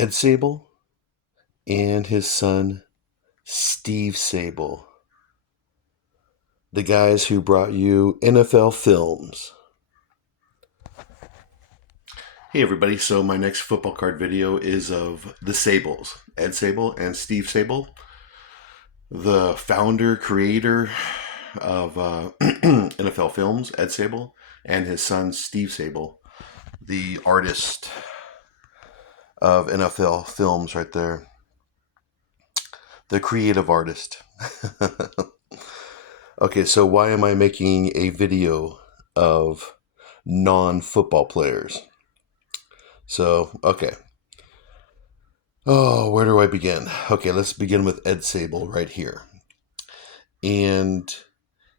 Ed Sabol and his son, Steve Sabol, the guys who brought you NFL Films. Hey everybody, so my next football card video is of the Sabols, Ed Sabol and Steve Sabol, the founder, creator of NFL Films, Ed Sabol, and his son, Steve Sabol, the artist of NFL Films right there, the creative artist. Okay, so why am I making a video of non-football players? So, okay. Oh, where do I begin? Okay, let's begin with Ed Sabol right here. And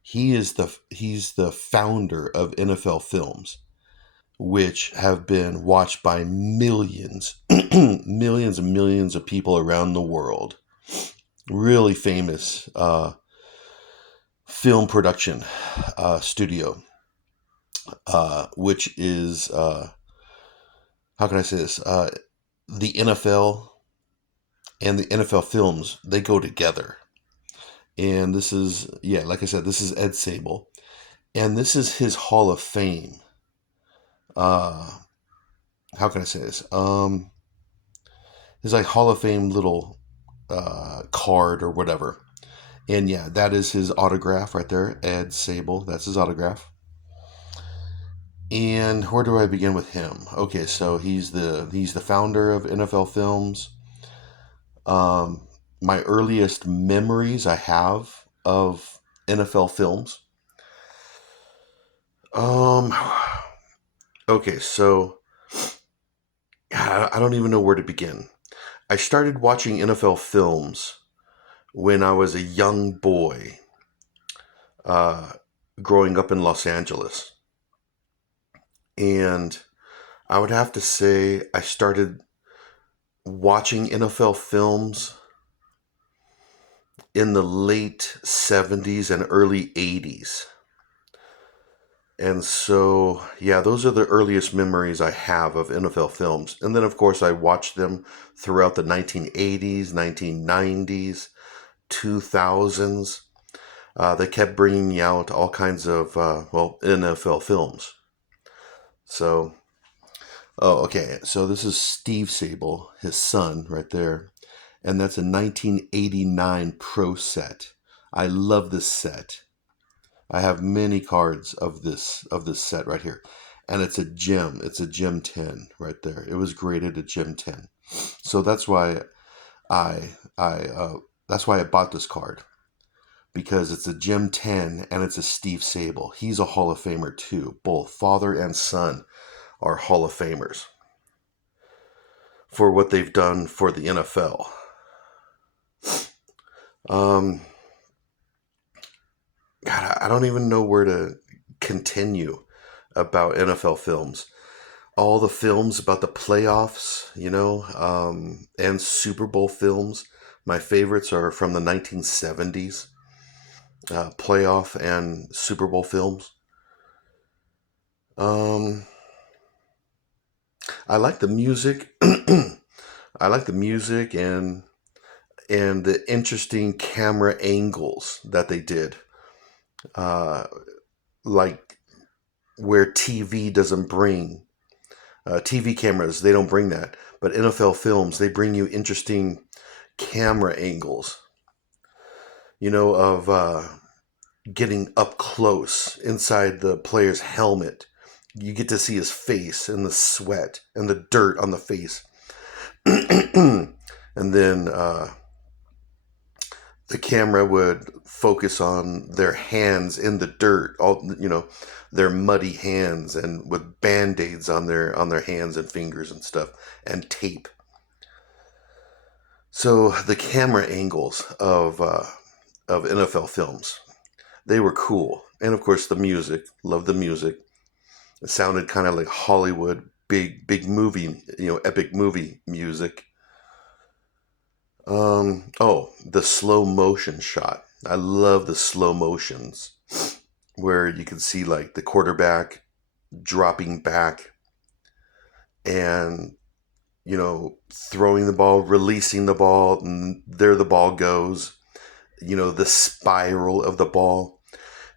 he's the founder of NFL Films, which have been watched by millions, millions and millions of people around the world. Really famous film production studio, which is how can I say this? The NFL and the NFL Films, they go together. And this is, yeah, like I said, this is Ed Sabol, and this is his Hall of Fame. How can I say this? His like Hall of Fame little card or whatever. And yeah, that is his autograph right there, Ed Sabol. That's his autograph. And where do I begin with him? Okay, so he's the founder of NFL Films. My earliest memories I have of NFL Films. Okay, so I don't even know where to begin. I started watching NFL Films when I was a young boy, uh, growing up in Los Angeles. And I would have to say I started watching NFL Films in the late 70s and early 80s. And so, yeah, those are the earliest memories I have of NFL Films. And then, of course, I watched them throughout the 1980s, 1990s, 2000s. They kept bringing out all kinds of, NFL films. So, oh, okay. So this is Steve Sabol, his son, right there. And that's a 1989 Pro set. I love this set. I have many cards of this set right here. And it's a gem. It's a gem 10 right there. It was graded a gem 10. So that's why I bought this card, because it's a gem 10 and it's a Steve Sabol. He's a Hall of Famer too. Both father and son are Hall of Famers for what they've done for the NFL. God, I don't even know where to continue about NFL Films. All the films about the playoffs, and Super Bowl films. My favorites are from the 1970s, playoff and Super Bowl films. I like the music. I like the music and the interesting camera angles that they did. Like where TV doesn't bring TV cameras, they don't bring that. But NFL Films, they bring you interesting camera angles, of getting up close inside the player's helmet. You get to see his face and the sweat and the dirt on the face. And then the camera would focus on their hands in the dirt, their muddy hands, and with band-aids on their hands and fingers and stuff, and tape. So the camera angles of NFL Films, they were cool. And of course the music, love the music. It sounded kind of like Hollywood, big movie, epic movie music. The slow motion shot. I love the slow motions where you can see like the quarterback dropping back and throwing the ball, releasing the ball, and there the ball goes. The spiral of the ball.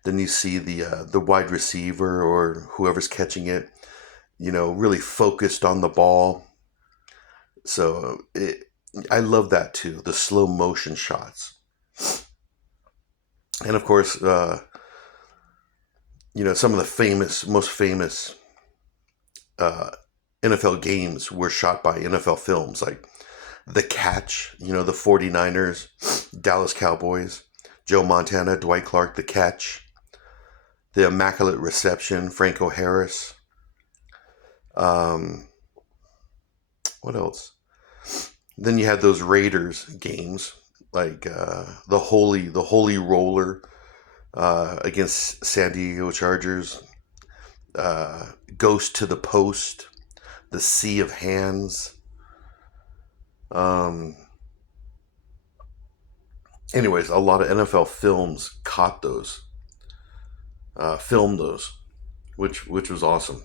Then you see the wide receiver or whoever's catching it, really focused on the ball. So I love that too, the slow motion shots. And of course, some of the most famous uh, NFL games were shot by NFL films, like The Catch, the 49ers, Dallas Cowboys, Joe Montana, Dwight Clark, The Catch, The Immaculate Reception, Franco Harris. What else? Then you had those Raiders games, like the Holy Roller against San Diego Chargers, Ghost to the Post, The Sea of Hands. Anyways, a lot of NFL films caught those, filmed those, which was awesome.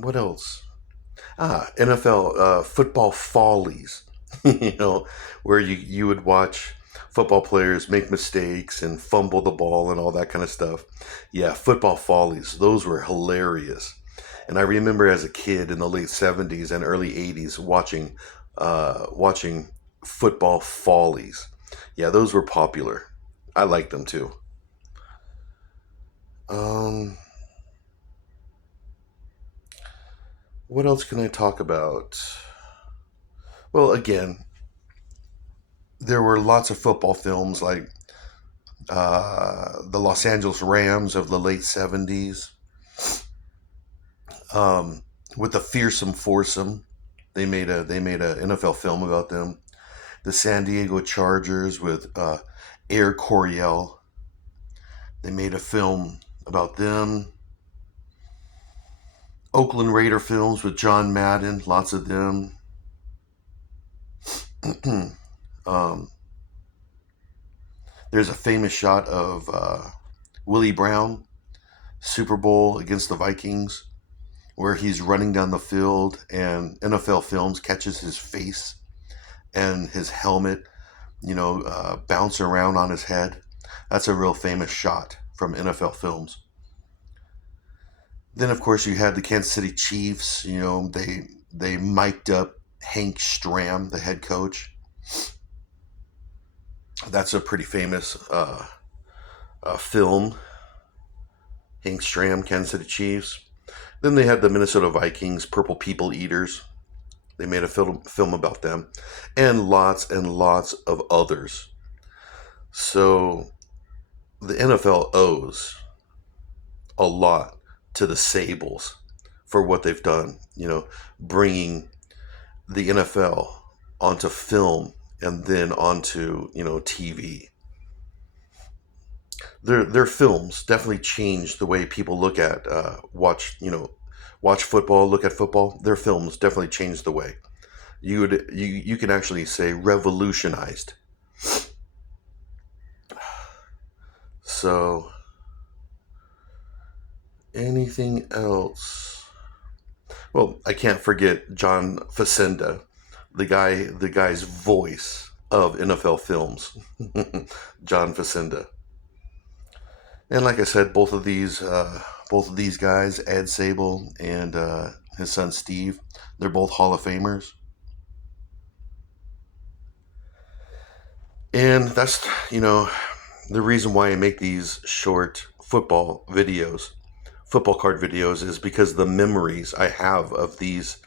What else? NFL football follies. Where you would watch football players make mistakes and fumble the ball and all that kind of stuff. Yeah, football follies. Those were hilarious. And I remember as a kid in the late 70s and early 80s watching football follies. Yeah, those were popular. I liked them too. What else can I talk about? Well, again, there were lots of football films like the Los Angeles Rams of the late 70s, with the Fearsome Foursome. They made a NFL film about them. The San Diego Chargers with Air Coryell. They made a film about them. Oakland Raider films with John Madden, lots of them. There's a famous shot of Willie Brown, Super Bowl against the Vikings, where he's running down the field and NFL Films catches his face and his helmet, bounce around on his head. That's a real famous shot from NFL Films. Then, of course, you had the Kansas City Chiefs. They mic'd up Hank Stram, the head coach. That's a pretty famous film. Hank Stram, Kansas City Chiefs. Then they had the Minnesota Vikings, Purple People Eaters. They made a film about them, and lots of others. So the NFL owes a lot to the Sabols for what they've done, bringing the NFL onto film and then onto, TV. Their films definitely changed the way people look at watch football, look at football. Their films definitely changed the way. You can actually say revolutionized. So anything else? Well, I can't forget John Facenda, the guy's voice of NFL films. John Facenda. And like I said, both of these guys, Ed Sabol and his son Steve, they're both Hall of Famers. And that's, the reason why I make these short football card videos, is because the memories I have of these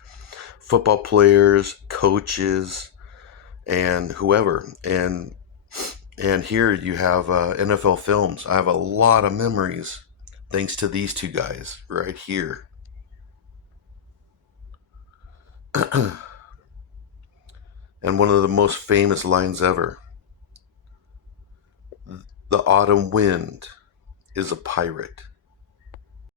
football players, coaches, and whoever. And here you have NFL Films. I have a lot of memories thanks to these two guys right here. And one of the most famous lines ever: "The autumn wind is a pirate."